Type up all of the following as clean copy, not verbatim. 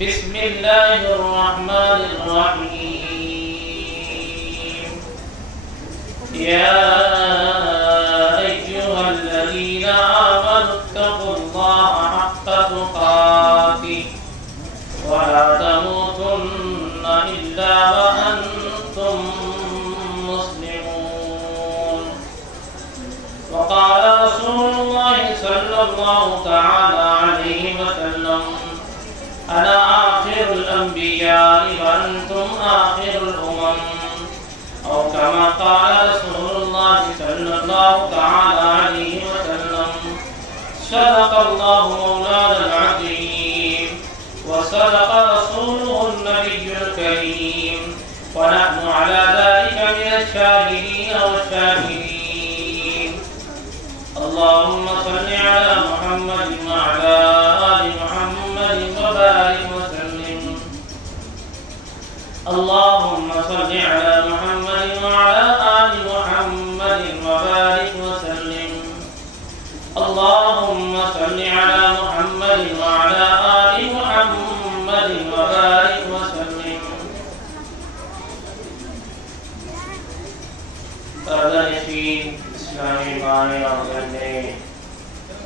بسم الله الرحمن الرحيم يا أيها الذين آمنوا اتقوا الله حق تقاته ولا تموتن إلا وأنتم مسلمون. وقال رسول الله صلى الله تعالى عليه وسلم أنا آخر الأنبياء وأنتم آخر الأمم، أو كما قال رسول الله صلى الله تعالى عليه وسلم. صدق الله مولانا العظيم وصدق رسوله النبي الكريم، ونحن على ذلك من الشاهدين والشاكرين. اللهم صل على محمد وعلى آل محمد وبارك وسلم. اللهم صل على محمد وعلى آل محمد وبارك وسلم. اللهم صل على محمد وعلى آل محمد وبارك وسلم. برادرین اسلامی بھائی اور بہنیں،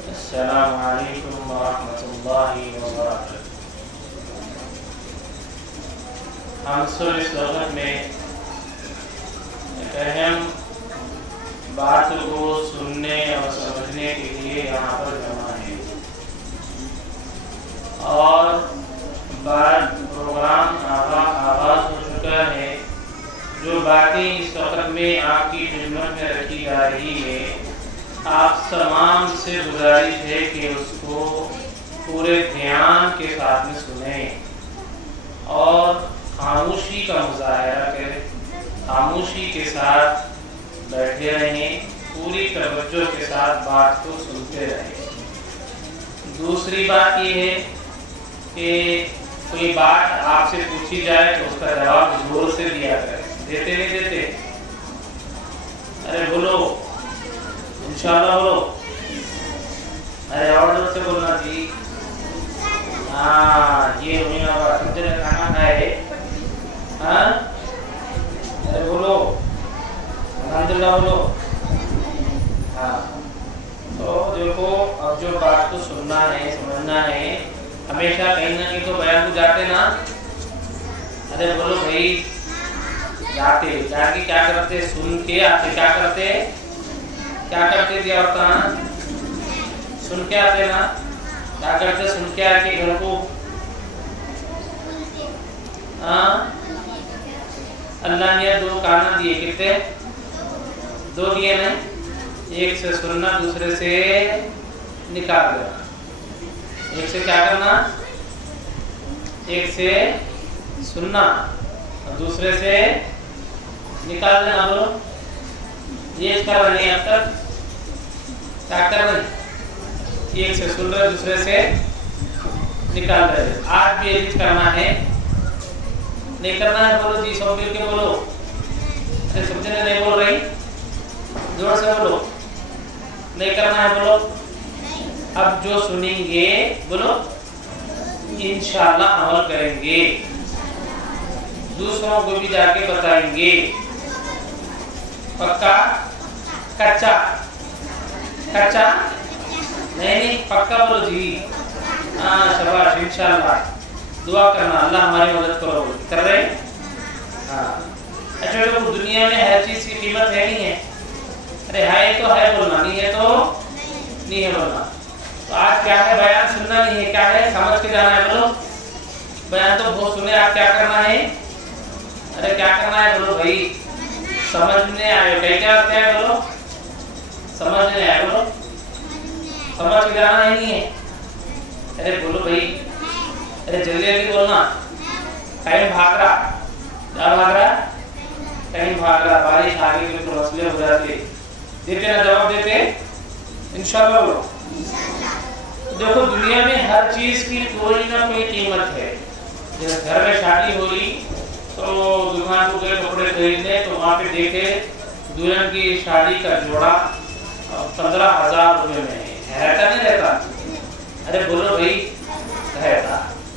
السلام علیکم ورحمۃ اللہ وبرکاتہ۔ ہم سب اس وقت میں ایک اہم بات کو سننے اور سمجھنے کے لیے یہاں پر جمع ہیں، اور بعد پروگرام آغاز ہو چکا ہے۔ جو باتیں اس وقت میں آپ کی خدمت میں رکھی جا رہی ہے، آپ تمام سے گزارش ہے کہ اس کو پورے دھیان کے ساتھ میں سنیں اور خاموشی کا مظاہرہ کریں، خاموشی کے ساتھ بیٹھے رہیں، پوری توجہ کے ساتھ بات کو سنتے رہیں۔ دوسری بات یہ ہے کہ کوئی بات آپ سے پوچھی جائے تو اس کا جواب زور سے دیا کریں۔ دیتے نہیں دیتے؟ ارے بولو، انشاءاللہ بولو، ارے اور زور سے بولنا جی۔ ہاں یہ میرا بات سمجھے نے کھانا کھائے، ہاں ارے بولو الحمدللہ بولو۔ ہاں تو دیکھو، اب جو بات کو سننا ہے، سمجھنا ہے، ہمیشہ کہیں نہ کہیں تو بیان کو جاتے نا۔ ارے بولو بھائی، جاتے جا کے کیا کرتے؟ سن کے آتے، کیا کرتے تھے عورتاں؟ سن کے آتے نا، کیا کرتے؟ سن کے آ کے گھر کو اللہ نے دو کانا دیے، کتنے؟ دو دیے نا، ایک سے سننا، دوسرے سے نکال دینا۔ ایک سے کیا کرنا؟ ایک سے سننا اور دوسرے سے نکال دینا۔ بولو، یہ کر رہے ہیں اب تک، کیا کر رہے ہیں؟ ایک سے سن رہے، دوسرے سے نکال رہے۔ آج بھی یہ کرنا ہے، نہیں کرنا ہے؟ بولو جی، سب مل کے بولو۔ ارے سمجھنے نہیں بول رہی، زور سے بولو۔ نہیں کرنا ہے بولو۔ اب جو سنیں گے بولو انشاءاللہ عمل کریں گے، دوسروں کو بھی جا کے بتائیں گے۔ پکا؟ کچا؟ کچا نہیں، پکا بولو جی۔ ہاں شاباش، انشاءاللہ دعا کرنا اللہ ہماری مدد کرو، کر رہے؟ ہاں اچھا، لوگ دنیا میں ہر چیز کی قیمت ہے نہیں ہے؟ ارے ہے تو ہے بولنا، نہیں ہے تو نہیں ہے بولنا۔ تو آج کیا ہے؟ بیان سننا نہیں ہے، کیا ہے؟ سمجھ کے جانا ہے۔ بولو، بیان تو بہت سنے، آپ کیا کرنا ہے؟ ارے کیا کرنا ہے بولو بھائی؟ سمجھنے آئے، کہیں کیا کرتے ہیں؟ بولو سمجھنے آئے، بولو سمجھ کے جانا ہی نہیں ہے۔ ارے بولو بھائی، ارے جلدی جلدی بولنا۔ ٹائم بھاگ رہا، کیا بھاگ رہا؟ ٹائم بھاگ رہا، بارش آگے کے تو مسئلے ہو جاتے۔ دیتے نا جواب دیتے؟ انشاءاللہ بولو۔ دیکھو، دنیا میں ہر چیز کی کوئی نہ کوئی قیمت ہے۔ جب گھر میں شادی ہو رہی تو دکان کو گئے کپڑے خریدنے، تو وہاں پہ دیکھے دلہن کی شادی کا جوڑا 15,000 روپے میں ہے۔ رہتا نہیں رہتا؟ ارے بولو بھائی، رہتا۔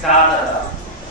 7,000।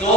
2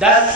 10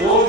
2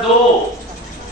2,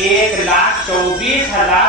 1,24,000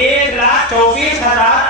1,24,000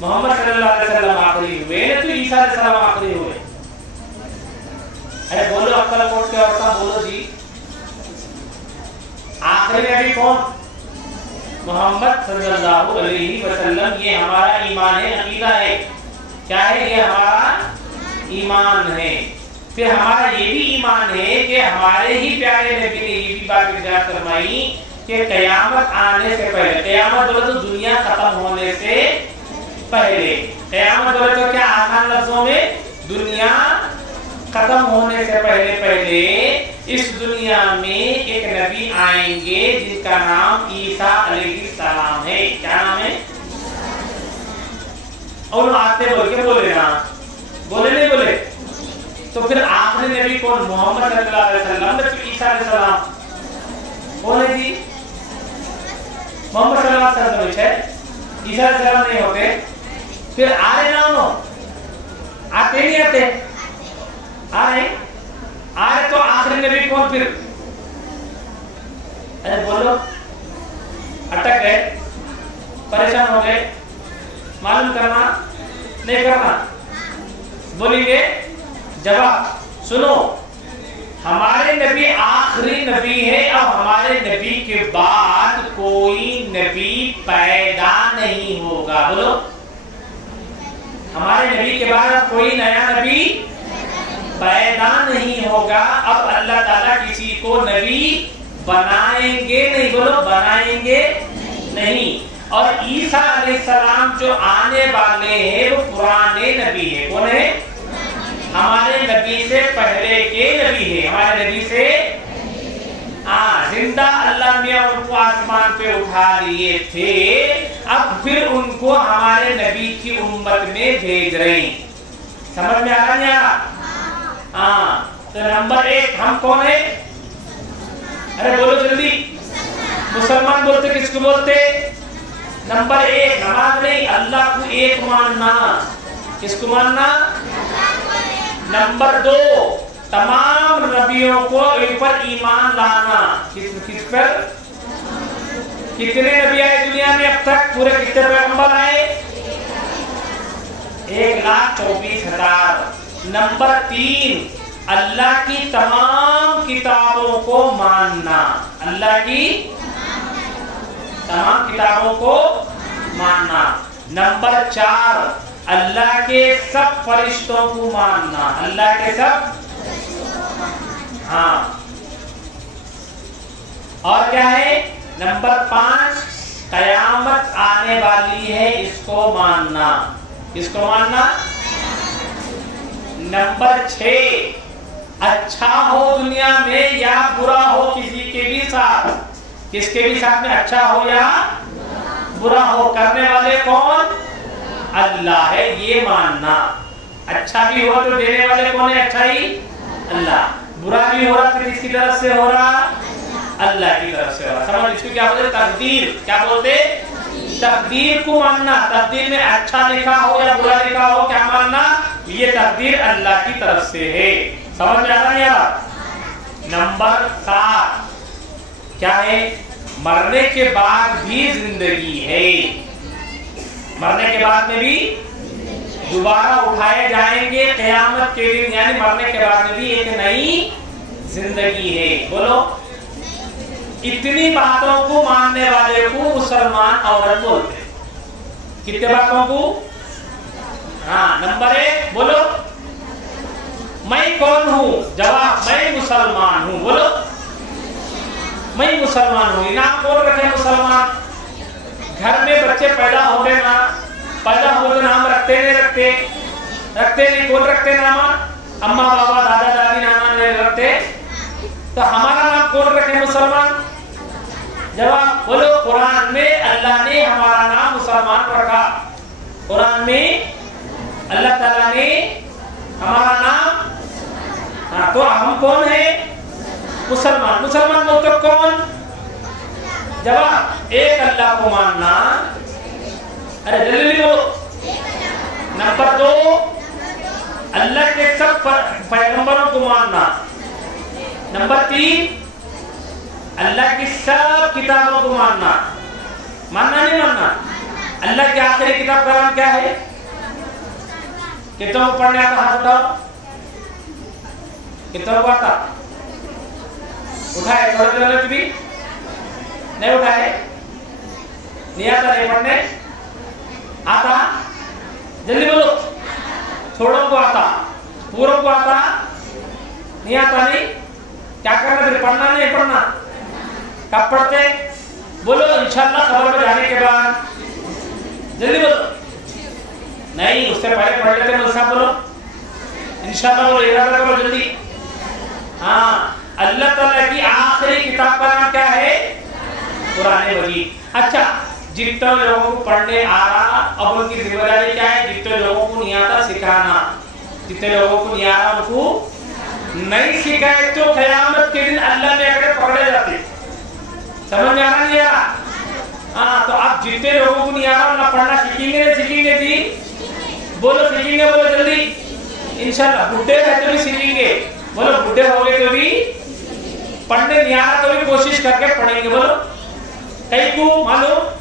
محمد صلی اللہ علیہ وسلم آخری ہوئے نا تو عیسیٰ علیہ السلام آخری ہوئے. ارے بولو اکل کوٹ کے عورتہ بولو جی آخری نبی کون؟ محمد صلی اللہ علیہ وسلم. یہ ہمارا ایمان ہے، عقیدہ ہے. کیا ہے؟ یہ ہمارا ایمان ہے. پھر ہمارا یہ بھی ایمان ہے کہ ہمارے ہی پیارے نبی نے یہ بھی بات ارشاد فرمائی کہ قیامت آنے سے پہلے، قیامت بولے تو دنیا ختم ہونے سے پہلے، قیامت بولے تو کیا آسان لفظوں میں دنیا ختم ہونے سے پہلے اس دنیا میں ایک نبی آئیں گے جن کا نام عیسیٰ علیہ السلام ہے. کیا نام ہے؟ اور آتے بول کے بولے نا، بولے نہیں بولے تو پھر آخری نبی کون؟ محمد صلی اللہ علیہ وسلم. پھر عیسیٰ علیہ السلام کون ہے جی؟ محمد صلی اللہ علیہ وسلم ہے، عیسیٰ علیہ السلام نہیں ہوتے. پھر آ رہے نہ ہو، آتے نہیں آتے؟ آ رہے تو آخری نبی کون پھر؟ ارے بولو، اٹک گئے، پریشان ہو گئے، معلوم کرنا نہیں کرنا؟ بولیں گے جواب سنو، ہمارے نبی آخری نبی ہے اور ہمارے نبی کے بعد کوئی نبی پیدا نہیں ہوگا. بولو، ہمارے نبی کے بعد کوئی نیا نبی پیدا نہیں ہوگا. اب اللہ تعالیٰ کسی کو نبی بنائیں گے نہیں. بولو، بنائیں گے نہیں. اور عیسیٰ علیہ السلام جو آنے والے ہیں وہ پرانے نبی ہیں. کون ہے؟ ہمارے نبی سے پہلے کے نبی ہیں. ہمارے نبی سے زندہ اللہ نے ان کو آسمان پہ اٹھا لیے تھے، اب پھر ان کو ہمارے نبی کی امت میں بھیج رہے ہیں. سمجھ میں آ رہا نہیں آ رہا؟ تو نمبر 1 ہم کون ہیں؟ ارے بولو جلدی. مسلمان بولتے کس کو بولتے؟ نمبر 1 نماز نہیں، اللہ کو ایک ماننا. کس کو ماننا؟ نمبر 2 تمام نبیوں کو ان پر ایمان لانا. کس پر؟ کتنے نبی آئے دنیا میں اب تک؟ پورے کتنے پیغمبر آئے؟ 1,24,000. نمبر 3 اللہ کی تمام کتابوں کو ماننا. اللہ کی تمام کتابوں کو ماننا. نمبر 4 اللہ کے سب فرشتوں کو ماننا. اللہ کے سب اور کیا ہے؟ نمبر 5 قیامت آنے والی ہے، اس کو ماننا. اس کو ماننا. نمبر 6 اچھا ہو دنیا میں یا برا ہو کسی کے بھی ساتھ، کس کے بھی ساتھ میں اچھا ہو یا برا ہو، کرنے والے کون؟ اللہ ہے. یہ ماننا. اچھا بھی ہو تو دینے والے کون ہے؟ اچھا ہی اللہ. برا بھی ہو رہا تو کس کی طرف سے ہو رہا؟ اللہ کی طرف سے ہو رہا. سمجھ اس کو کیا بولتے؟ تقدیر. کیا بولتے؟ تقدیر کو ماننا. تقدیر میں اچھا لکھا ہو یا برا لکھا ہو کیا ماننا؟ یہ تقدیر اللہ کی طرف سے ہے. سمجھ میں آ رہا ہے یار؟ نمبر 7 کیا ہے؟ مرنے کے بعد بھی زندگی ہے. مرنے کے بعد میں بھی دوبارہ اٹھائے جائیں گے قیامت کے دن. یعنی مرنے کے بعد میں بھی ایک نئی زندگی ہے. بولو، اتنی باتوں کو ماننے والے کو مسلمان عورت بولتے ہیں. کتنے باتوں کو؟ نمبر 1 بولو، میں کون ہوں؟ جواب، میں مسلمان ہوں. بولو، میں مسلمان ہوں. نام کون رکھے مسلمان؟ گھر میں بچے پیدا ہوتے نا، پیدا ہو تو نام رکھتے نہیں. کون رکھتے نام؟ اماں بابا دادا دادی نانا نہیں رکھتے. تو ہمارا نام کون رکھے؟ مسلمان. جواب بولو، قرآن میں اللہ نے ہمارا نام مسلمان رکھا. قرآن میں اللہ تعالیٰ نے ہمارا نام، تو ہم کون ہیں؟ مسلمان. مسلمان مطلب کون؟ جواب، ایک اللہ کو ماننا. ارے جلدی بولو. نمبر 2 اللہ کے سب پیغمبروں کو ماننا. نمبر 3 اللہ کی سب کتابوں کو ماننا. ماننا نہیں ماننا؟ اللہ کی آخری کتاب کا نام کیا ہے؟ کتوں کو پڑھنے آتا؟ ہاتھ اٹھاؤ. کتوں کو آتا؟ اٹھائے تھوڑے دنوں کی بھی نہیں اٹھائے. نہیں آتا؟ نہیں پڑھنے آتا؟ جلدی بولو. تھوڑوں کو آتا، پوروں کو آتا؟ نہیں آتا. نہیں کیا کرنا پھر؟ پڑھنا نہیں پڑھنا؟ کب پڑھتے؟ بولو انشاءاللہ خبر پہ جانے کے بعد. جلدی بولو. نہیں اس سے پہلے پڑھ لیتے ہیں. صاحب بولو انشاءاللہ. بولو ارادہ کرو جلدی. ہاں اللہ تعالیٰ کی آخری کتاب کا نام کیا ہے؟ قرآن مجید. اچھا جتنے لوگوں کو پڑھنے آ رہا اب ان کی ذمہ داری کیا ہے؟ جتنے لوگوں کو نہیں آتا سکھانا. جتنے لوگوں کو نہیں آ رہا ان کو نہیں سکھائے تو قیامت کے دن اللہ نے اگر پکڑے جاتے. سمجھ میں آ رہا نہیں آ رہا؟ ہاں تو اب جتنے لوگوں کو نہیں آ رہا نہ پڑھنا سیکھیں گے. سیکھیں گے جی بولو. سیکھیں گے بولو جلدی. انشاءاللہ بڈھے رہتے بھی سیکھیں گے. بولو بڈھے ہو گئے تو بھی پڑھنے نہیں آ رہا تو بھی کوشش کر کے پڑھیں گے. بولو کئی کو معلوم.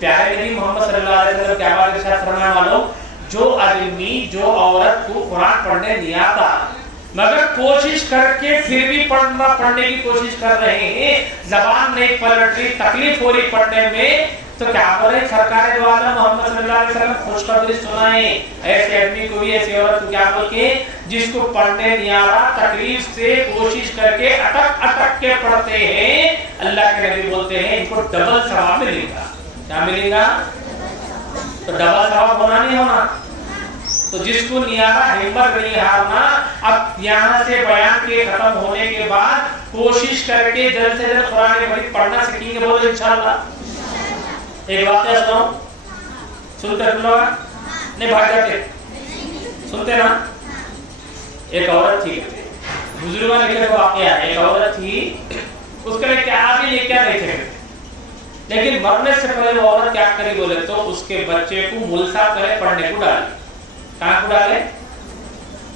پیارے نبی محمد صلی اللہ علیہ وسلم کیا بات ارشاد فرمانے والوں، جو آدمی جو عورت کو قرآن پڑھنے نہیں آتا مگر کوشش کر کے پھر بھی پڑھنے کی کوشش کر رہے ہیں، زبان نہیں پلٹ رہی، تکلیف ہو رہی پڑھنے میں، تو کیا بولے سرکار دو عالم محمد صلی اللہ علیہ وسلم خوشخبری سنائیں ایسے آدمی کو بھی، ایسی عورت کو. کیا بول کے جس کو پڑھنے نہیں آ رہا تکلیف سے کوشش کر کے اٹک اٹک کے پڑھتے ہیں، اللہ کے نبی بولتے ہیں ان کو ڈبل ثواب ملے گا. کیا ملے گا؟ تو ڈبل ثواب ہونا نہیں ہونا. تو جس کو نہیں آ رہا ہمت نہیں ہارنا. اب یہاں سے بیان کے ختم ہونے کے بعد کوشش کر کے جلد سے جلد قرآن مجید پڑھنا سیکھیں گے. بولو انشاءاللہ. ایک واقعہ سناؤں. سنتے تم لوگ؟ نہیں بھاگ جاتے؟ سنتے نا. ایک عورت تھی، بزرگوں نے لکھا واقعہ. ایک عورت تھی، اس کے لیے کیا آگے لے کیا نہیں تھے، لیکن مرنے سے پہلے وہ عورت کیا کری بولے تو اس کے بچے کو ملسا کرے پڑھنے کو ڈالے. کہاں کو ڈالے؟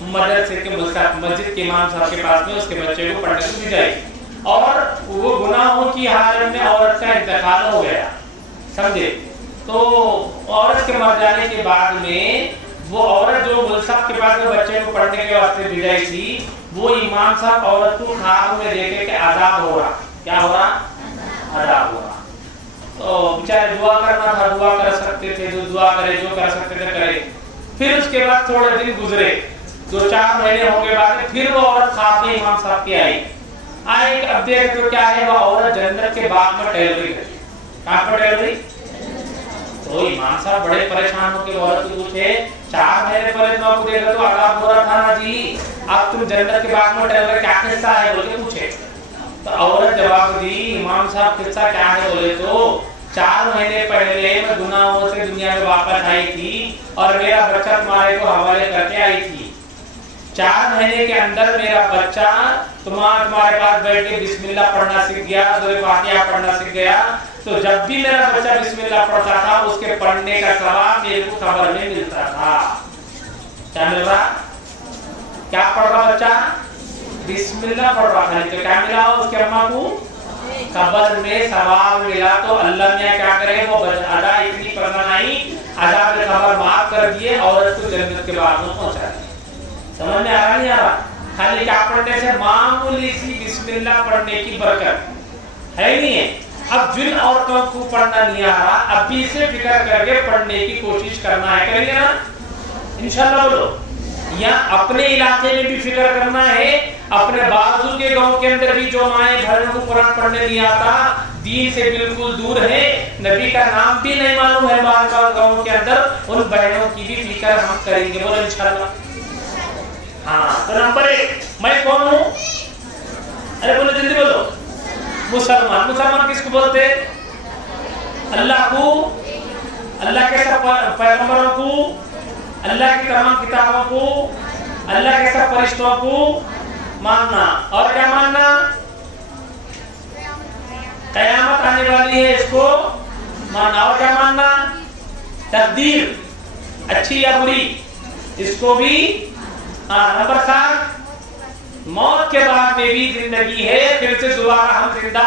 مدرسے کے مسجد کے امام صاحب کے پاس میں اس کے بچے کو پڑھنے کو دی جائے. اور وہ گناہوں کی حالت میں عورت کا انتقال ہو گیا. سمجھے؟ تو عورت کے مر جانے کے بعد میں وہ عورت جو ملصق کے بعد میں بچے کو پڑھنے کے واسطے دی جائی تھی، وہ امام صاحب عورت کو خواب میں دیکھے کہ عذاب ہو رہا. کیا ہو رہا؟ عذاب ہو رہا. تو بیچارے دعا کرنا تھا، دعا کر سکتے تھے، جو دعا کرے جو کر سکتے تھے کرے. پھر اس کے بعد تھوڑے دن گزرے، 2-4 مہینے ہو گئے بعد پھر وہ عورت خواب میں امام صاحب کی آئی. اب دیکھ تو کیا ہے، وہ عورت جنت کے باغ میں ٹہل رہی ہے. کہاں پر ٹہل رہی؟ تو امام صاحب بڑے پریشان ہو کے عورت کو پوچھے 4 مہینے پہلے تو آپ کو دیکھا تو عذاب ہو رہا تھا نا جی، اب تم جنت کے باغ میں ٹہل رہے، کیا قصہ ہے بول کے پوچھے. تو عورت جواب دی امام صاحب قصہ کیا ہے بولے تو 4 مہینے پہلے میں گناہوں سے دنیا میں واپس آئی تھی اور میرا بچہ تمہارے کو حوالے کر کے آئی تھی. 4 مہینے کے اندر میرا بچہ تمہارے پاس بیٹھ کے بسم اللہ پڑھنا سیکھ گیا، سورہ فاتحہ پڑھنا سیکھ گیا. تو جب بھی میرا بچہ بسم اللہ پڑھتا تھا اس کے پڑھنے کا ثواب میرے کو خبر میں ملتا تھا. کیا مل رہا؟ کیا پڑھ رہا بچہ؟ بسم اللہ پڑھ رہا تھا. تو کیا ملا اس کے اماں کو؟ قبر میں ثواب ملا. تو اللہ نے کیا کرے، وہ ادا اتنی پسند آئی، عذاب قبر معاف کر دیے، عورت کو جنت کے باغ میں پہنچا دیے. سمجھ میں آ رہا نہیں آ رہا؟ خالی کیا پڑھنے سے معمولی سی بسم اللہ پڑھنے کی برکت ہے نہیں ہے. اب جن عورتوں کو پڑھنا نہیں آ رہا ابھی سے فکر کر کے پڑھنے کی کوشش کرنا ہے. کریں گے نا انشاءاللہ؟ بولو. یا اپنے علاقے میں بھی فکر کرنا ہے، اپنے بازو کے گاؤں کے اندر بھی جو مائیں بہنوں کو قرآن پڑھنے نہیں آتا، دین سے بالکل دور ہے، نبی کا نام بھی نہیں معلوم ہے بعض گاؤں کے اندر، ان بہنوں کی بھی فکر ہم کریں گے. بولو انشاءاللہ. ہاں تو نمبر 1 میں کون ہوں؟ ارے بولو جلدی بولو. مسلمان. مسلمان کس کو بولتے؟ اللہ کو، اللہ کے سب پیغمبروں کو، اللہ کی تمام کتابوں کو، اللہ کے سب فرشتوں کو ماننا. اور کیا ماننا؟ قیامت آنے والی ہے اس کو ماننا. اور کیا ماننا؟ تقدیر اچھی یا بری اس کو بھی. نمبر 7 موت کے بعد میں بھی زندگی ہے، پھر سے دوبارہ ہم زندہ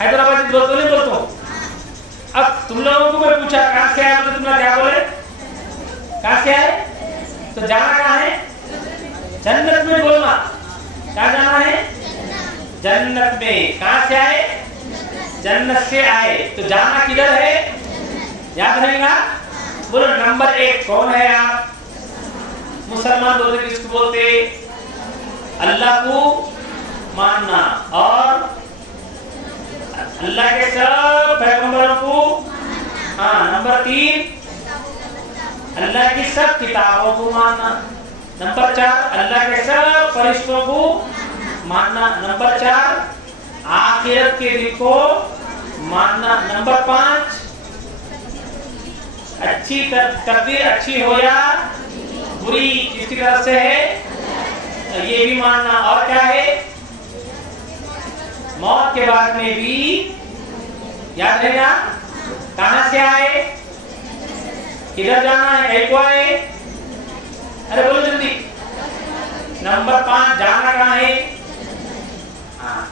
حیدرآبادی بولتے نہیں بولتا ہوں. اب تم لوگوں کو میں پوچھا کہاں سے آیا تو تم نے کیا بولے؟ کہاں سے آئے؟ تو جانا کہاں ہے؟ جنت میں بولنا. کہاں جانا ہے؟ جنت میں. کہاں سے آئے؟ جنت سے آئے. تو جانا کدھر ہے؟ یاد رہے گا. بولو نمبر 1 کون ہے آپ؟ مسلمان بولتے. کس کو بولتے؟ اللہ کو ماننا اور اللہ کے سب پیغمبروں کو. ہاں. نمبر 3 اللہ کی سب کتابوں کو ماننا. نمبر 4 اللہ کے سب فرشتوں کو ماننا. نمبر 4 آخرت کے دن کو ماننا. نمبر 5 اچھی تقدیر اچھی ہو یا بری کس کی طرف سے ہے یہ بھی ماننا. اور کیا ہے؟ موت کے بعد میں بھی یاد رہے گا. کہاں سے آئے؟ کدھر جانا ہے؟ کہیں کو آئے؟ ارے بولو جلدی. نمبر 5 جانا کہاں ہے؟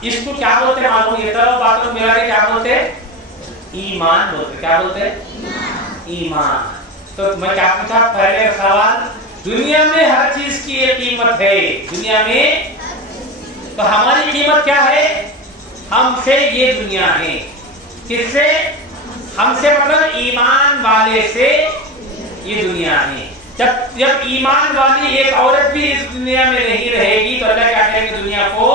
اس کو کیا بولتے ہیں معلوم؟ یہ طرف باتوں ملا کے کیا بولتے؟ ایمان بولتے. کیا بولتے؟ ایمان. تو میں کیا پوچھا پہلے سوال؟ دنیا میں ہر چیز کی ایک قیمت ہے دنیا میں. تو ہماری قیمت کیا ہے؟ ہم سے یہ دنیا ہے. کس سے؟ ہم سے مطلب ایمان والے سے یہ دنیا ہے. جب ایمان والی ایک عورت بھی اس دنیا میں نہیں رہے گی تو اللہ کیا کہے گا؟ دنیا کو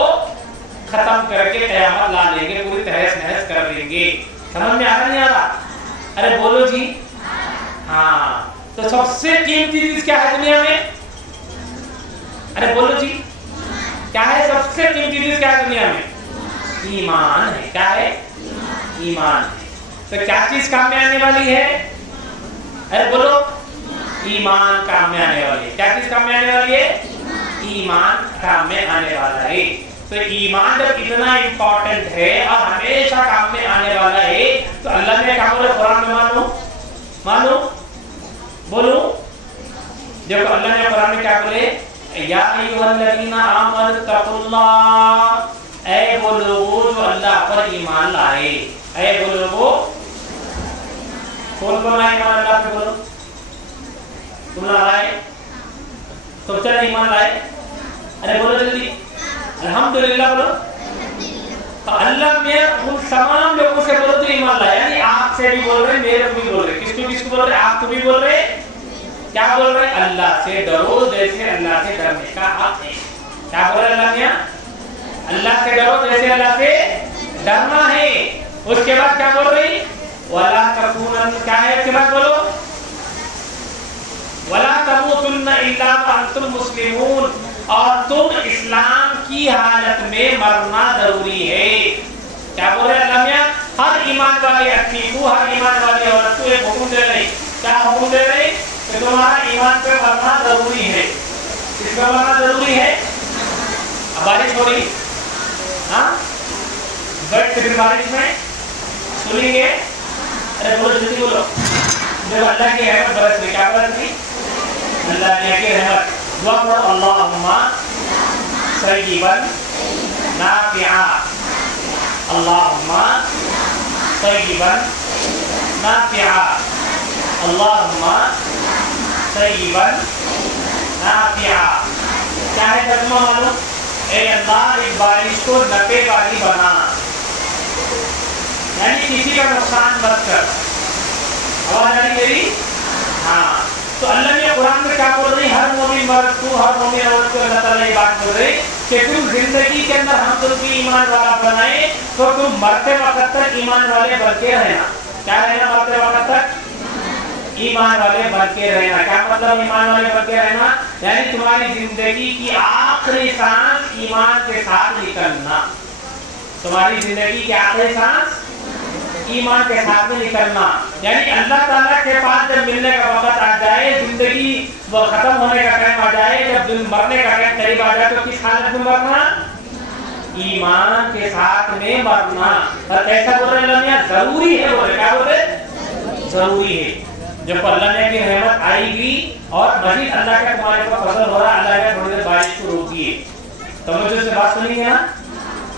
ختم کر کے قیامت لا لیں گے. پوری تہس نہس کر دیں گے. سمجھ میں آ رہا نہیں آ رہا؟ ارے بولو جی. ہاں. تو سب سے قیمتی چیز کیا ہے دنیا میں؟ ارے بولو جی. کیا ہے سب سے قیمتی چیز کیا ہے دنیا میں؟ ایمان ہے. کیا ہے؟ ایمان. تو کیا چیز کام میں آنے والی ہے؟ ارے بولو. ایمان کام میں آنے والی ہے. کیا چیز کام میں آنے والی ہے؟ ایمان کام میں آنے والا ہے. تو ایمان جب اتنا امپورٹنٹ ہے اور ہمیشہ کام میں آنے والا ہے تو اللہ نے کہا بولے قرآن میں مانو بولو. دیکھو اللہ نے قرآن میں کیا بولے؟ یا ایھا الذین آمنوا اتقوا اللہ. اے وہ لوگوں جو اللہ پر ایمان لائے. اے وہ لوگوں کون کون لائے ایمان اللہ پہ؟ بولو. تم لائے تو چلے ایمان لائے. ارے بولو جلدی. الحمدللہ بولو. تو اللہ میں ان تمام لوگوں سے بولو تو ایمان لائے. یعنی آپ سے بھی بول رہے میرے کو بھی بول رہے. کس کو بول رہے؟ آپ کو بھی بول رہے. کیا بول رہے؟ اللہ سے ڈرو جیسے اللہ سے ڈرنے کا حق ہے. کیا بول رہے اللہ میاں؟ اللہ سے ڈرو جیسے اللہ سے ڈرنا ہے. اس کے بعد کیا بول رہی؟ وَلَا تَكُونَنَّ. کیا ہے اس کے بعد بولو؟ وَلَا تَمُوتُنَّ إِلَّا وَأَنْتُمْ مُسْلِمُونَ. اور تم اسلام کی حالت میں مرنا ضروری ہے. کیا بول رہے اللہ میاں؟ ہر ایمان والی آدمی کو ہر ایمان والی عورت کو ایک حکم دے رہی. کیا حکم دے رہی؟ کہ تمہارا ایمان پہ مرنا ضروری ہے. اس کا مرنا ضروری ہے. اب بارش ہو رہی. ہاں بیٹھ کے پھر بارش میں سنیں گے. ارے بولو جلدی بولو. جب اللہ کی رحمت برس گئی. کیا برس گئی؟ اللہ کی رحمت. دعا کرو اللہم طیبا نافعا. اللہم طیبا نافعا. اللہم طیبا نافعا. کیا ہے ترجمہ معلوم؟ اے اللہ اس بارش کو نفع والی بنا. یعنی کسی کا نقصان مت کر. آواز آ رہی میری؟ ہاں. تو اللہ نے قرآن میں کیا بول رہی؟ ہر مومن مرد کو ہر مومن عورت کو اللہ تعالیٰ یہ بات بول رہی کہ تم زندگی کے اندر ہم تم کی ایمان والا بنائے تو تم مرتے وقت تک ایمان والے بن کے رہنا. کیا رہنا؟ مرتے وقت تک ایمان والے بن کے رہنا. کیا مطلب ایمان والے بن کے رہنا؟ یعنی تمہاری زندگی کی آخری سانس ایمان کے ساتھ نکلنا. تمہاری زندگی کی آخری سانس ایمان کے ساتھ میں نکلنا. یعنی اللہ تعالیٰ کے پاس جب ملنے کا وقت آ جائے, زندگی وہ ختم ہونے کا ٹائم آ جائے, جب مرنے کا ٹائم قریب آ جائے, تو کس حالت میں مرنا؟ ایمان کے ساتھ میں مرنا. اور ایسا بول رہے اللہ میاں ضروری ہے. بولے کیا بول رہے؟ ضروری ہے. جب اللہ نے کی رحمت آئے گی اور مزید اللہ کا تمہارے پر فضل ہو رہا, اللہ کا تھوڑی دیر بارش کو روکیے. توجہ سے بات سنیں گے نا.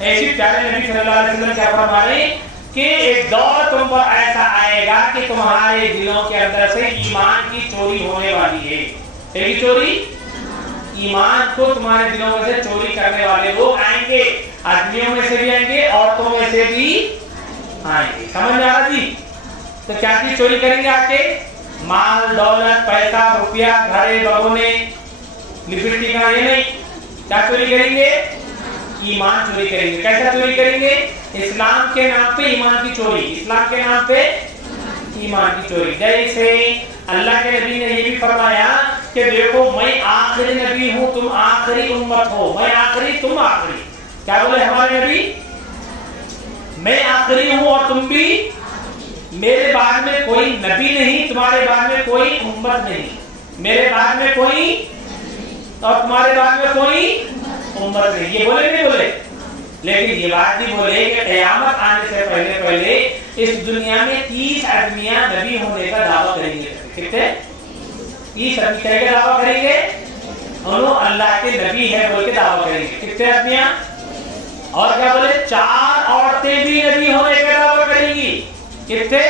ایسی پیارے نبی صلی اللہ علیہ وسلم کیا فرما رہے ہیں کہ ایک دور تم پر ایسا آئے گا کہ تمہارے دلوں کے اندر سے ایمان کی چوری ہونے والی ہے. ایک چوری، ایمان کو تمہارے دلوں میں سے چوری کرنے والے لوگ آئیں گے. آدمیوں میں سے بھی آئیں گے، عورتوں میں سے بھی آئیں گے. سمجھ میں آ رہا جی؟ تو کیا چیز چوری کریں گے؟ آ کے مال دولت پیسہ روپیہ گھڑے بگونے لپسٹک کا، یہ نہیں. کیا چوری کریں گے؟ ایمان چوری کریں گے. کیسا چوری کریں گے؟ اسلام کے نام پہ ایمان کی چوری. اسلام کے نام پہ ایمان کی چوری. جیسے اللہ کے نبی نے یہ بھی فرمایا کہ دیکھو میں آخری نبی ہوں، تم آخری امت ہو. میں آخری، تم آخری. کیا بولے ہمارے نبی؟ میں آخری ہوں اور تم بھی. میرے بعد میں کوئی نبی نہیں، تمہارے بعد میں کوئی امت نہیں. میرے بعد میں کوئی اور تمہارے بعد میں کوئی امت نہیں. یہ بولے نہیں بولے؟ لیکن یہ بات بھی بولے کہ قیامت آنے سے پہلے پہلے اس دنیا میں 30 آدمیاں نبی ہونے کا دعویٰ کریں گے. کتنے؟ 30 آدمی کہہ کے دعویٰ کریں گے انہوں اللہ کے نبی ہے بول کے دعویٰ کریں گے. کتنے آدمیاں؟ اور کیا بولے؟ 4 عورتیں بھی نبی ہونے کا دعویٰ کریں گی. کتنے؟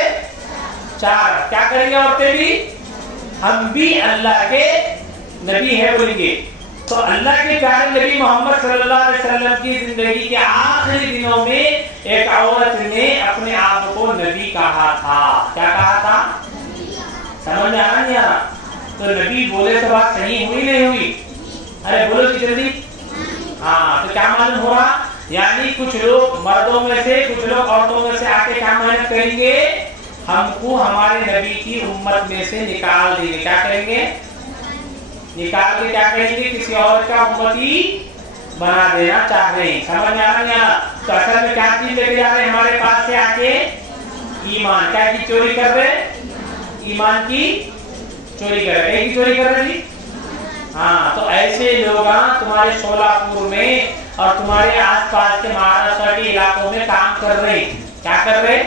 4. کیا کریں گے عورتیں بھی؟ ہم بھی اللہ کے نبی ہے بولیں گے. تو اللہ کے پیارے نبی محمد صلی اللہ علیہ وسلم کی زندگی کے آخری دنوں میں ایک عورت نے اپنے آپ کو نبی کہا تھا. کیا کہا تھا؟ سمجھ میں آ رہا نہیں آ رہا؟ تو نبی بولے تو بات صحیح ہوئی نہیں ہوئی؟ ارے بولو جی جلدی. ہاں، تو کیا معلوم ہو رہا؟ یعنی کچھ لوگ مردوں میں سے، کچھ لوگ عورتوں میں سے آ کے کیا محنت کریں گے؟ ہم کو ہمارے نبی کی امت میں سے نکال دیں گے. کیا کریں گے؟ نکال کے کیا کریں گے؟ کسی اور کا امتی بنا دینا چاہ رہے ہیں. سمجھ میں آ رہا ہے؟ تو اصل میں کیا چیز لے کے جا رہے ہیں ہمارے پاس سے آ کے؟ ایمان. کیا کی چوری کر رہے؟ ایمان کی چوری کر رہے. ایک کی چوری کر رہے جی. ہاں، تو ایسے لوگ تمہارے شولاپور میں اور تمہارے آس پاس کے مہاراشٹر کے علاقوں میں کام کر رہے ہیں. کیا کر رہے؟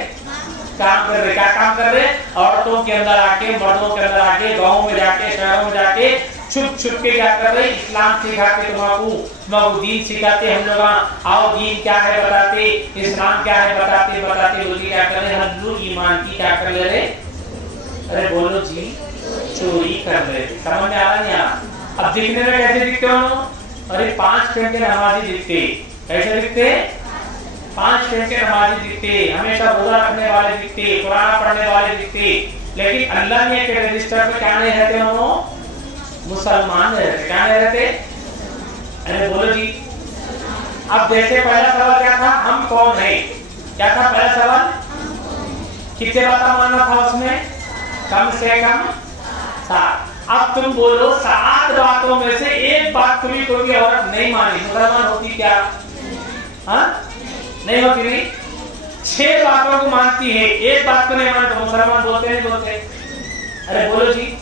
کام کر رہے. کیا کام کر رہے؟ عورتوں کے اندر آ کے، مردوں کے اندر آ کے، گاؤں میں جا کے، شہروں میں جا کے چھپ چھپ کے کیا کر رہے؟ اسلام سکھا کے تمہارے دین سکھاتے. ہم لوگ آؤ دین کیا ہے بتاتے، اسلام کیا ہے بتاتے بتاتے بولی کیا کر رہے؟ ہم لوگ ایمان کی کیا کر لے رہے؟ ارے بولو جی، چوری کر رہے. سمجھ میں آ رہا نہیں آ رہا؟ اب دکھنے میں کیسے دکھتے ہو؟ ارے 5 ٹائم کے نمازی دکھتے. کیسے دکھتے؟ 5 ٹائم کے نمازی دکھتے، ہمیشہ روزہ رکھنے والے دکھتے، قرآن پڑھنے والے دکھتے. لیکن اللہ نے کے رجسٹر میں کیا نہیں رہتے؟ انہوں مسلمان رہتے. کیا نہیں رہتے؟ ارے بولو جی. اب جیسے پہلا سوال کیا تھا؟ ہم کون ہیں؟ کیا تھا پہلا سوال؟ کتنے باتیں ماننا تھا اس میں؟ کم سے کم 7. اب تم بولو 7 باتوں میں سے ایک بات تمہیں کوئی عورت نہیں مانی، مسلمان ہوتی کیا؟ ہاں، نہیں ہوتی. نہیں، 6 باتوں کو مانتی ہے، ایک بات کو نہیں مانتی تو مسلمان بولتے نہیں بولتے؟ ارے بولو جی.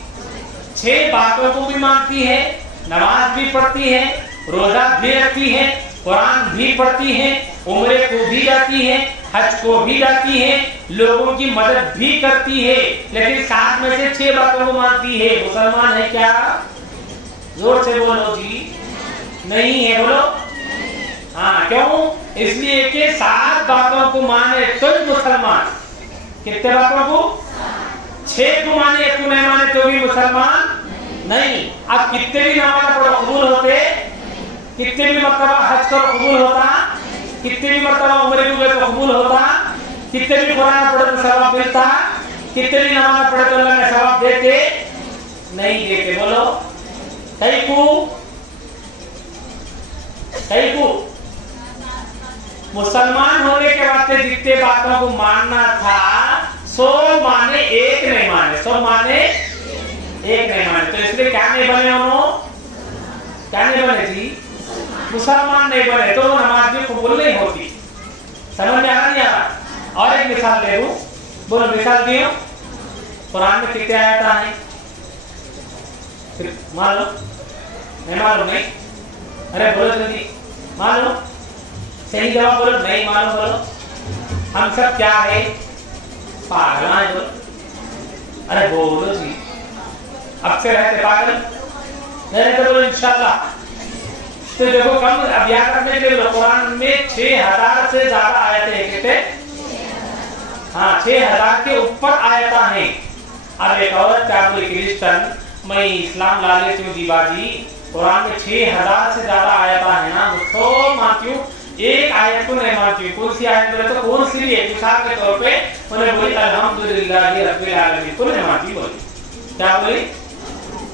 6 باتوں کو بھی مانتی ہے، نماز بھی پڑھتی ہے، روزہ بھی رکھتی ہے، قرآن بھی پڑھتی ہے، عمرے کو بھی جاتی ہے، حج کو بھی جاتی ہے، لوگوں کی مدد بھی کرتی ہے، لیکن 7 میں سے 6 باتوں کو مانتی ہے. مسلمان ہے کیا؟ زور سے بولو جی. نہیں ہے بولو. ہاں، کیوں؟ اس لیے کہ 7 باتوں کو مانے تو مسلمان. کتنے باتوں کو؟ 6 کو مانے، 1 کو نہیں مانے تو بھی مسلمان نہیں. اب کتنے بھی نماز پڑھو قبول ہوتے، کتنے بھی مرتبہ حج کرو قبول ہوتا، کتنے بھی مرتبہ عمرے کو گئے تو قبول ہوتا، کتنے بھی قرآن پڑھے تو ثواب ملتا، کتنے بھی نماز پڑھے تو اللہ نے ثواب دیتے نہیں دیتے. بولو کئی کو مسلمان ہونے کے واسطے جتنے باتوں کو ماننا تھا 100 مانے 1 نہیں مانے، 100 مانے 1 نہیں مانے. تو اس لیے کیا نہیں بنے؟ انہوں کیا نہیں بنے جی؟ مسلمان نہیں بنے. تو نماز بھی قبول نہیں ہوتی. سمجھ میں آ رہا نہیں آ رہا؟ اور ایک مثال دے دوں. بولو مثال دیو. قرآن میں کتنے آیات ہیں؟ معلوم نہیں؟ معلوم نہیں؟ ارے بولو جلدی. معلوم؟ صحیح جواب بولو. نہیں معلوم بولو. ہم سب کیا ہے؟ پاگل ہیں. بولو. ارے بولو جی. اب سے رہتے پاگل نہیں رہتے؟ بولو انشاءاللہ. تو دیکھو کم اب یاد رکھنے کے لیے قرآن میں 6000 سے زیادہ آیتیں ہیں. کتنے؟ ہاں 6000 کے اوپر آیتیں ہیں. اب ایک عورت کیا بولی کرسچن میں اسلام لا لیتی ہوں دیبا جی قرآن میں 6000 سے زیادہ آیتیں ہیں نا تو مانتی ہوں ایک آیت کو نہیں مانتی ہوں. کون سی آیت بولے تو کون سی بھی ہے مثال کے طور پہ انہیں بولی الحمدللہ رب العالمین کو نہیں مانتی. بولی کیا بولی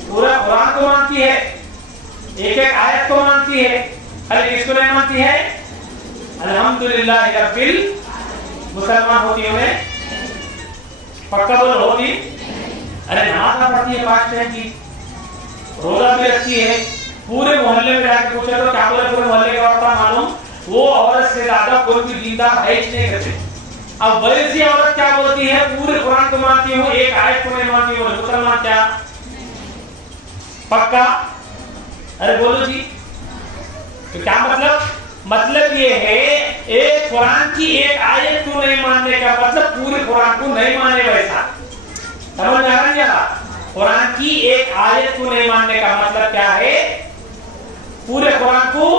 پورا قرآن کو مانتی ہے ایک ایک آیت کو مانتی ہے خالی کس کو نہیں مانتی ہے الحمدللہ رب مسلمان ہوتی انہیں پکا بول ہوتی. ارے نماز پڑھتی ہے 5 ٹائم کی روزہ بھی رکھتی ہے پورے محلے میں جا کے پوچھا تو کیا بولے پورے محلے کا ہوتا معلوم وہ عورت سے زیادہ کوئی بھی دیندار ہے ہی نہیں کرتے. اب بڑی سی عورت کیا بولتی ہے پورے قرآن کو مانتی ہوں ایک آیت کو نہیں مانتی ہوں مسلمان کیا پکا. ارے بولو جی تو کیا مطلب یہ ہے ایک قرآن کی ایک آیت کو نہیں ماننے کا مطلب پورے قرآن کو نہیں مانے ویسا. سمجھ آ رہا ہے قرآن کی ایک آیت کو نہیں ماننے کا مطلب کیا ہے پورے قرآن کو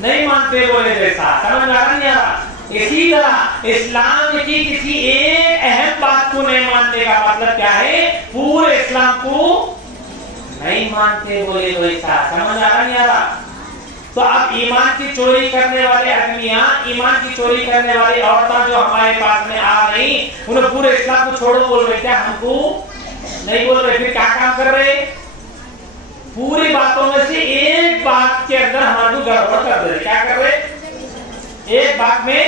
نہیں مانتے بولے جیسا. سمجھ آ رہا ہے. اسی طرح اسلام کی کسی ایک اہم بات کو نہیں ماننے کا مطلب کیا ہے پورے اسلام کو نہیں مانتے بولے تو ایسا. سمجھ آ رہا. تو اب ایمان کی چوری کرنے والے آدمیاں ایمان کی چوری کرنے والی عورتیں جو ہمارے پاس میں آ رہی انہیں پورے اسلام کو چھوڑو بول رہے کیا ہم کو نہیں بول رہے. پھر کیا کام کر رہے پوری باتوں میں سے ایک بات کے اندر ہمارے کو گڑبڑ کر دے رہے. کیا کر رہے ایک بات میں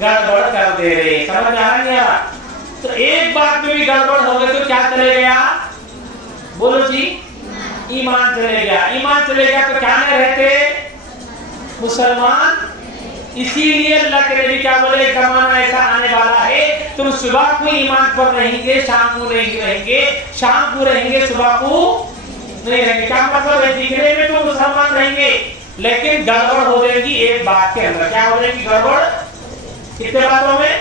گڑبڑ کر دے رہے. سمجھ آ رہا. تو ایک بات میں بھی گڑبڑ ہو گئی تو کیا چلے گیا بولو جی ایمان چلے گیا. ایمان چلے گیا تو کیا نہیں رہتے مسلمان. اسی لیے اللہ کے نبی کیا بولے زمانہ ایسا آنے والا ہے تم صبح کو ایمان پر رہیں گے شام کو نہیں رہیں گے شام کو رہیں گے صبح کو نہیں رہیں گے. کیا مطلب ہے دکھنے میں تو مسلمان رہیں گے لیکن گڑبڑ ہو جائے گی ایک بات کے اندر. کیا ہو جائے گی گڑبڑ کتنے باتوں میں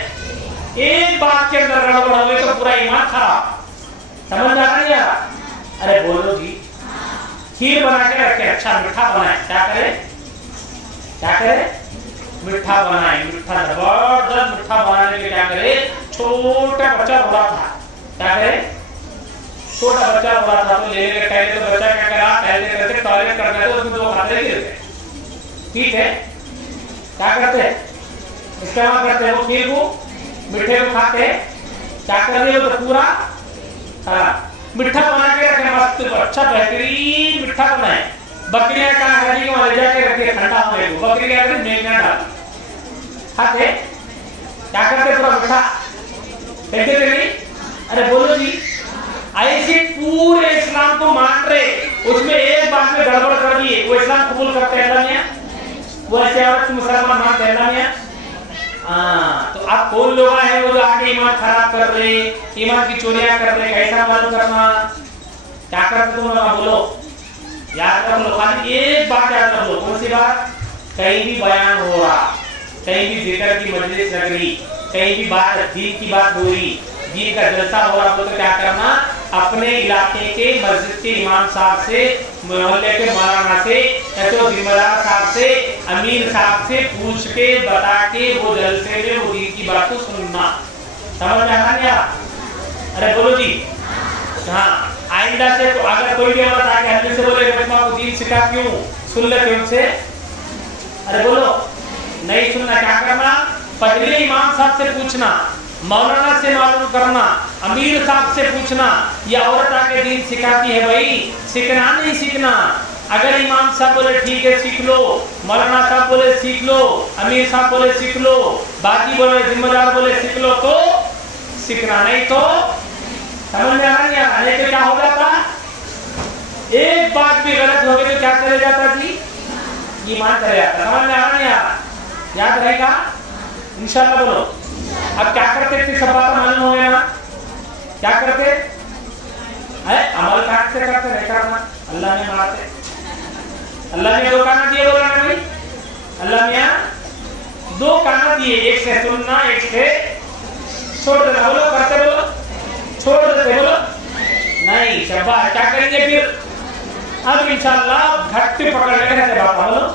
ایک بات کے اندر گڑبڑ ہو گئی تو پورا ایمان خراب. سمجھ آ رہا ہے. ارے بولو جی کھیر بنا کے رکھے اچھا میٹھا بنائے کیا کرے میٹھا بنائے میٹھا زبردست میٹھا بنانے کے کیا کرے چھوٹا بچہ رو رہا تھا. کیا کرے چھوٹا بچہ رو رہا تھا تو لے لے کے پہلے تو بچہ کیا کرا پہلے کرتے ٹوائلٹ کرنا تو اس میں دو کھاتے گر گئے. ٹھیک ہے کیا کرتے استعمال کرتے وہ کھیر کو میٹھے کو کھاتے کیا کرتے وہ تو پورا میٹھا بنا کے رکھے مست اچھا بہترین میٹھا بنائے. بکریاں کا ہری کو لے جا کے رکھے ٹھنڈا ہونے کو بکری کیا کرتے میگنا ڈال کھاتے کیا کرتے پورا میٹھا پھینکتے تھے نہیں. ارے بولو جی ایسے پورے اسلام کو مان رہے اس میں ایک بات میں گڑبڑ کر دیے وہ اسلام قبول کرتے ہیں اللہ میاں وہ ایسے عورت مسلمان مانتے ہیں اللہ میاں. تو آپ کون لوگ ہیں وہ جو آگے ایمان خراب کر رہے ایمان کی چوریاں کر رہے کیسا معلوم کرنا کیا کرتے تم لوگ بولو یاد کر لو. خالی ایک بات یاد کر لو کون سی بات کہیں بھی بیان ہو رہا کہیں بھی ذکر کی مجلس لگ رہی کہیں بھی بات دین کی بات ہو رہی دین کا جلسہ ہو رہا تو کیا کرنا اپنے علاقے کے مسجد کے امام صاحب سے محلے کے مولانا سے تو ذمہ دار صاحب سے امیر صاحب سے پوچھ کے بتا کے وہ جلسے میں وہ دین کی بات کو سننا. سمجھ آ رہا. ارے بولو جی ہاں آئندہ سے اگر کوئی بھی عورت آ کے ہم سے بولے میں کو دین سکھا کیوں سن لیتے ان سے. ارے بولو نہیں سننا کیا کرنا پہلے امام صاحب سے پوچھنا مولانا سے معلوم کرنا امیر صاحب سے پوچھنا یہ عورت آ کے دین سکھاتی ہے بھائی سیکھنا نہیں سیکھنا. اگر امام صاحب بولے ٹھیک ہے سیکھ لو مولانا صاحب بولے سیکھ لو امیر صاحب بولے سیکھ لو باقی بولے ذمہ دار بولے سیکھ لو تو سیکھنا نہیں تو سمجھ میں آ رہا ہے. کیا ہو جاتا ایک بات بھی غلط ہو گئی تو کیا چلے جاتا جی ایمان چلے جاتا. سمجھ میں آ رہا ہے یاد رہے گا انشاءاللہ. بولو اب کیا کرتے تھے سب بات معلوم ہو گیا نا کیا کرتے عمل کاٹ سے کرتے نہیں کرنا اللہ نے مارتے اللہ نے دو کانا دیے بولا نا بھائی اللہ میاں دو کانا دیے ایک سے سننا ایک سے چھوڑ دینا. بولو کرتے بولو چھوڑ دیتے بولو نہیں شبہ کیا کریں گے پھر اب انشاءاللہ گھٹ پہ پکڑ لے کر بات بولو.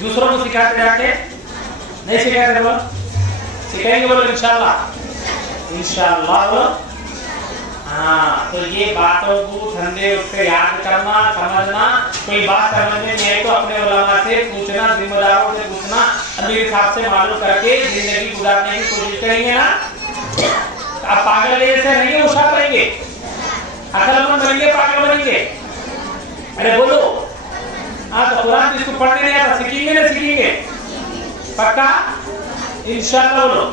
دوسروں کو سکھاتے جا کے نہیں سکھاتے بولو, سکھائیں گے بولو انشاءاللہ. انشاءاللہ بولو. ہاں تو یہ باتوں کو ٹھنڈے اٹھ کے یاد کرنا, سمجھنا. کوئی بات سمجھ میں نہیں تو اپنے علماء سے پوچھنا, ذمہ داروں سے پوچھنا, امیر صاحب سے معلوم کر کے زندگی گزارنے کی کوشش کریں گے نا. آپ پاگل ایسے نہیں گے, ہوشیار رہیں گے, عقل مند بنیں گے, پاگل بنیں گے. ارے بولو. ہاں تو قرآن جس کو پڑھنے نہیں آتا سیکھیں گے نا, سیکھیں گے پکا انشاءاللہ بولو.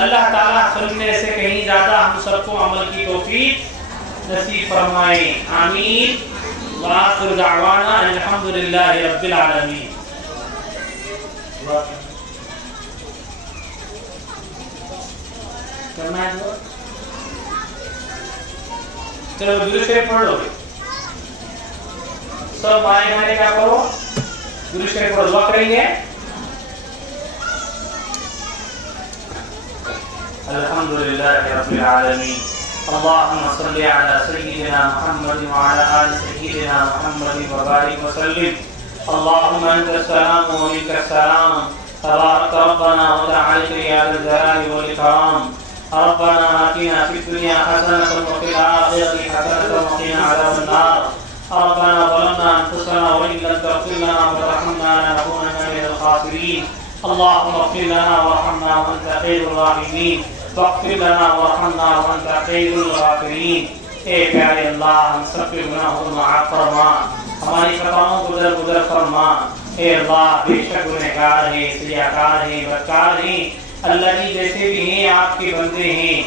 اللہ تعالیٰ سننے سے کہیں زیادہ ہم سب کو عمل کی توفیق نصیب فرمائے. آمین. وآخر دعوانا الحمدللہ رب العالمین. کرنا ہے چلو درود شریف پڑھ لو. سب آئے ہمارے کیا کرو, درود شریف پڑھ. دعا کریں گے. الحمد لله رب العالمين. اللهم صل على سيدنا محمد وعلى آل سيدنا محمد وبارك وسلم. اللهم أنت السلام ومنك السلام. تبارك ربنا وتعالى يا ذا الجلال والإكرام. ربنا آتنا في الدنيا حسنة وفي الآخرة حسنة وقنا عذاب النار. ربنا ظلمنا أنفسنا وإن لم تغفر لنا وترحمنا لنكونن من الخاسرين. اللهم اغفر لنا وارحمنا وأنت خير الراحمين. واغفر لنا وارحمنا وأنت خير الغافرين. اے پیارے اللہ, ہم سب کے گناہوں کو معاف فرما, ہماری خطاؤں کو درگزر فرما. اے اللہ, بے شک گنہگار ہیں, سیاکار ہیں, بدکار ہیں. اللہ جی جیسے بھی ہیں آپ کے بندے ہیں,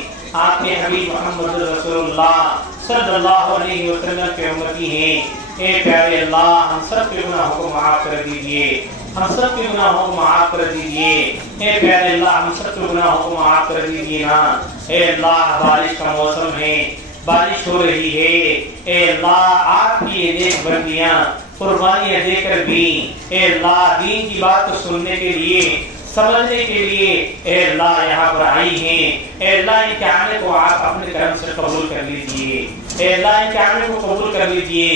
آپ کے حبیب محمد رسول اللہ صلی اللہ علیہ وسلم کے امتی ہیں. اے پیارے اللہ, ہم سب کے گناہوں کو معاف کر دیجئے, ہم سب کے گناہوں کو معاف کر دیجئے. اے پیارے اللہ, ہم سب کے گناہوں کو معاف کر دیجئے نا. اے اللہ, بارش کا موسم ہے, بارش ہو رہی ہے. اے اللہ, آپ کی یہ نیک بندیاں قربانیاں دے کر بھی اے اللہ دین کی بات کو سننے کے لیے, سمجھنے کے لیے اے اللہ یہاں پر آئی ہیں. اے اللہ, ان کے آنے کو آپ اپنے کرم سے قبول کر لیجئے. اے اللہ, ان کے آنے کو قبول کر لیجئے.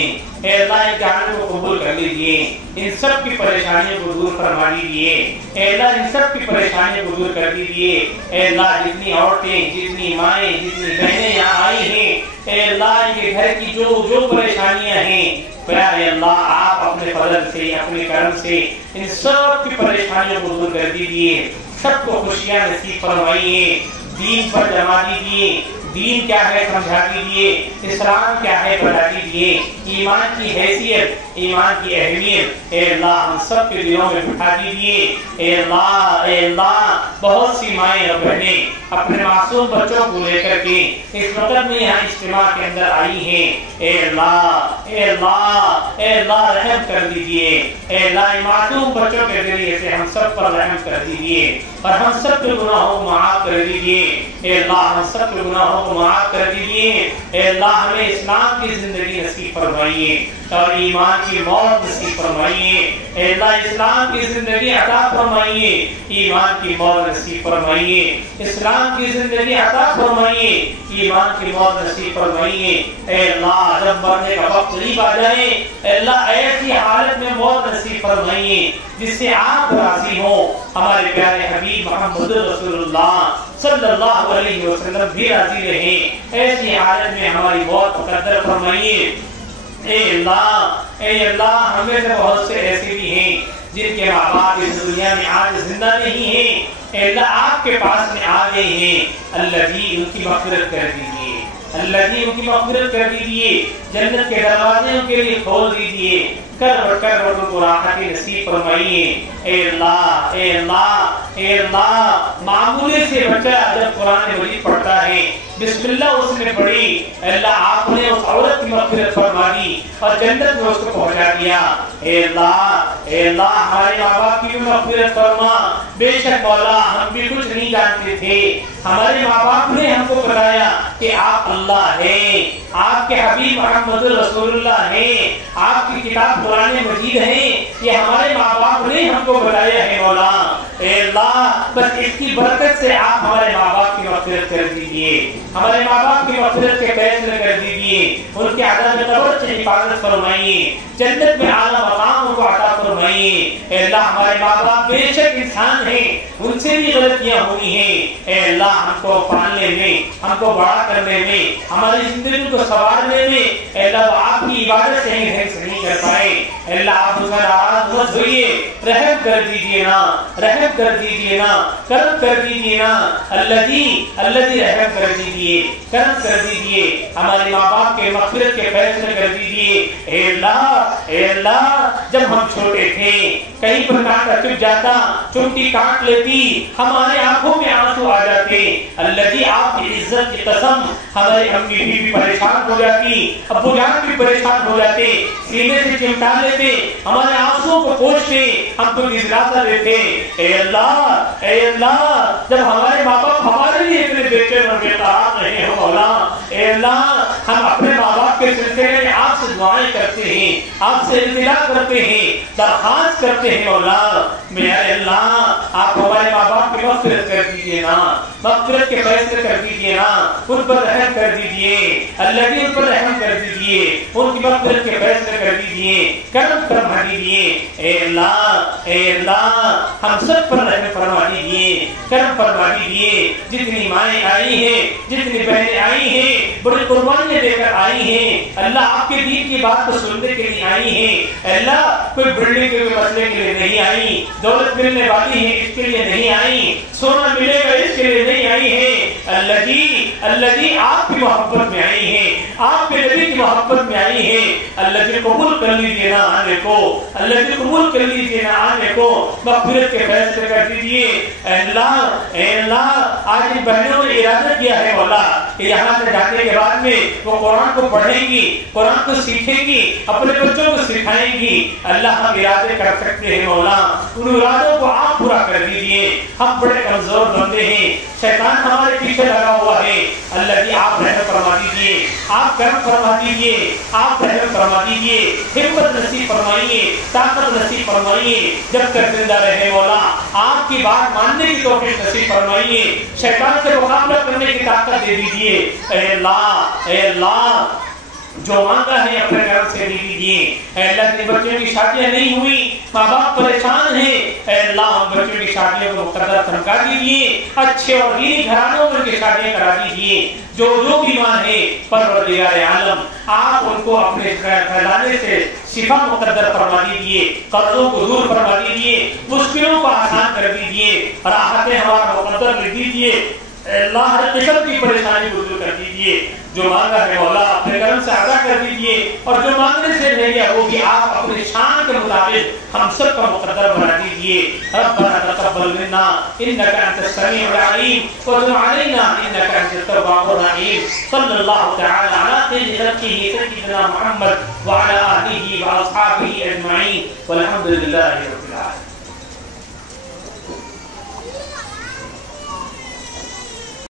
اے اللہ, ان کے آنے کو قبول کر لیجئے. ان سب کی پریشانیوں کو دور فرما لیجئے. اے اللہ, ان سب کی پریشانیوں کو دور کر دیجئے. اے اللہ, جتنی عورتیں, جتنی مائیں, جتنی بہنیں یہاں آئی ہیں, اے اللہ, ان کے گھر کی جو پریشانیاں ہیں, پیارے اللہ آپ اپنے فضل سے, اپنے کرم سے ان سب کی پریشانیوں کو دور کر دیجئے. سب کو خوشیاں نصیب فرمائیے. دین پر جما دیجئے. دین کیا ہے سمجھا دیجئے, اسلام کیا ہے بتا دیجئے, ایمان کی حیثیت, ایمان کی اہمیت اے اللہ ہم سب کے دلوں میں بٹھا دیجئے. اے اللہ, اے اللہ, بہت سی مائیں اور بہنیں اپنے معصوم بچوں کو لے کر کے اس وقت میں یہاں اجتماع کے اندر آئی ہیں. اے اللہ, اے اللہ, اے اللہ, رحم کر دیجئے. اے اللہ, معصوم بچوں کے ذریعے سے ہم سب پر رحم کر دیجئے اور ہم سب کے گناہوں کو معاف کر دیجئے. اے اللہ, ہم سب کے گناہوں کو معاف کر دیجئے. اے اللہ, ہمیں اسلام کی زندگی نصیب فرمائیے اور ایمان کی موت نصیب فرمائیے. اے اللہ, اسلام کی زندگی عطا فرمائیے, ایمان کی موت نصیب فرمائیے. اسلام کی زندگی عطا فرمائیے, ایمان کی موت نصیب فرمائیے. اے اللہ, جب مرنے کا وقت قریب آ جائے اے اللہ ایسی حالت میں موت نصیب فرمائیے جس سے آپ راضی ہوں. ہمارے پیارے حبیب محمد رسول اللہ صلی اللہ علیہ وسلم بھی راضی رہیں. ایسی حالت میں ہماری موت مقدر فرمائیے. اے اللہ, اے اللہ, ہمیں سے بہت سے ایسے بھی ہیں جن کے ماں باپ اس دنیا میں آج زندہ نہیں ہیں. اے اللہ, آپ کے پاس میں آ گئے ہیں. اللہ جی ان کی مغفرت کر دیجئے. اللہ جی ان کی مغفرت کر دیجئے. جنت کے دروازے ان کے لیے کھول دیجئے. کر کو راحت نصیب فرمائیے. اے اللہ, اے اللہ, اے اللہ, معمولی سے بچہ جب قرآن مجید پڑھتا ہے بسم اللہ اس نے پڑھی, اللہ آپ نے اس عورت کی مغفرت فرما دی اور جنت میں اس کو پہنچا دیا. اے اللہ, اے اللہ, ہمارے ماں باپ کی بھی مغفرت فرما. بے شک مولا ہم بھی کچھ نہیں جانتے تھے, ہمارے ماں باپ نے ہم کو بتایا کہ آپ اللہ ہیں, آپ کے حبیب محمد رسول اللہ ہیں, آپ کی کتاب قرآن مجید ہیں. یہ ہمارے ماں باپ نے ہم کو بتایا ہے مولا. اے اللہ, بس اس کی برکت سے آپ ہمارے ماں باپ کی مغفرت مغفرت کر دیجئے، ہمارے ماں باپ کی مغفرت کے فیصلے کر دیجئے، ان کے عذاب قبر سے حفاظت فرمائیے، جنت میں اعلیٰ مقام کو عطا فرمائیے۔ اے اللہ ہمارے ماں باپ بے شک انسان ہیں، ان سے بھی غلطیاں ہوئی ہیں، اے اللہ ہم کو پالنے میں، ہم کو بڑا کرنے میں، ہماری زندگی کو سنوارنے میں اے اللہ آپ کی عبادت سے نہیں کر پائے، اے اللہ آپ اس کا ناراض مت ہوئیے، رحم کر دیجئے نا، رحم کر دیجئے نا، کرم کر دیجئے نا، الذی رحم کر دیجئے، کرم کر دیجئے، ہمارے ماں باپ کے مغفرت کے فیصلے کر دیجئے۔ اے اللہ جب ہم چھوٹے تھے کہیں پر کانٹا چپ جاتا، چمٹی کاٹ لیتی، ہمارے آنکھوں میں آنسو آ جاتے، الذی آپ کی عزت کی قسم ہماری امی بھی پریشان ہو جاتی، ابو جان بھی پریشان ہو جاتے، سینے سے چمٹا لیتے، ہمارے آنسوں کو پوچھتے، ہم کو دلاسا دیتے۔ اے اللہ جب ہمارے ماں باپ ہمارے لیے اتنے بے چین اور بے قرار رہے ہو مولا، اے اللہ ہم اپنے ماں باپ کے سلسلے میں آپ سے دعائیں کرتے ہیں، آپ سے التجا کرتے ہیں، درخواست کرتے ہیں مولا، میرے اللہ آپ ہمارے ماں باپ کی مغفرت کر دیجئے نا، مغفرت کے فیصلے کر دیجئے نا، ان پر رحم کر دیجئے، اللہ ان پر رحم کر دیجئے، ان کی مغفرت کے فیصلے کر دیجئے، کرم فرما دیجئے۔ اے اللہ ہم سب پر رحم فرما دیجئے، کرم فرما دیجئے، جتنی مائیں آئی ہیں، جتنی بہنیں آئی ہیں، بڑی قربانیاں دے کر آئی ہیں، اللہ آپ کے دین کی بات کو سننے کے لیے آئی ہیں، اللہ کوئی بلڈنگ کے مسئلے کے لیے نہیں آئی، دولت ملنے والی ہے اس کے لیے نہیں آئی، سونا ملے گا اس کے لیے نہیں آئی ہے، اللہ جی آپ کی محبت میں آئی ہیں، آپ کے نبی کی محبت میں آئی ہیں، اللہ جی قبول کر لیجیے نا آنے کو، اللہ جی قبول کر لیجیے نا آنے کو، مغفرت کے فیصلے کر دیجیے۔ اے اللہ آج ان بہنوں نے ارادہ کیا ہے مولا کہ یہاں سے جانے کے بعد میں وہ قرآن کو پڑھیں گی، قرآن کو سیکھیں گی، اپنے بچوں کو سکھائیں گی، اللہ ہم ارادے کر سکتے ہیں مولا، ان ارادوں کو آپ پورا کر دیجیے، ہم بڑے کمزور بندے ہیں، شیطان ہمارے پیچھے لگا ہوا ہے، اللہ جی آپ رحم فرما دیجیے، آپ کرم فرما دیجیے، آپ رحم فرما دیجیے، ہمت نصیب فرمائیے، طاقت نصیب فرمائیے، جب تک زندہ رہے مولا آپ کی بات ماننے کی توفیق نصیب فرمائیے، شیطان سے مقابلہ کرنے کی طاقت دے دیجیے۔ اے اللہ جو مانگا ہے اپنے گھر سے دے دیجیے، اے اللہ کے بچوں کی شادیاں نہیں ہوئی، ماں باپ پریشان ہیں، اے اللہ ہم بچوں کی شادیوں کو مقدر چمکا دیجیے، اچھے اور دینی گھرانوں میں ان کی شادیاں کرا دیجیے، جو بیمار ہیں پروردگار عالم آپ ان کو اپنے خزانے سے شفا مقدر فرما دیجیے، قرضوں کو دور فرما دیجیے، مشکلوں کو آسان کر دیجیے، راحتیں ہمارا مقدر لکھ دیجیے، اللہ ہر قسم کی پریشانی کو دور کر دیجیے، جو مانگا ہے مولا اپنے کرم سے عطا کر دیجیے، اور جو مانگنے سے نہیں ہے وہ بھی آپ اپنی شان کے مطابق ہم سب کا مقدر بنا دیجیے۔ ربنا تقبل منا انك انت السميع العليم وتب علينا انك انت التواب الرحيم، صلی اللہ تعالی علی خیر خلقه سيدنا محمد وعلى آله واصحابه اجمعين والحمد لله رب العالمين۔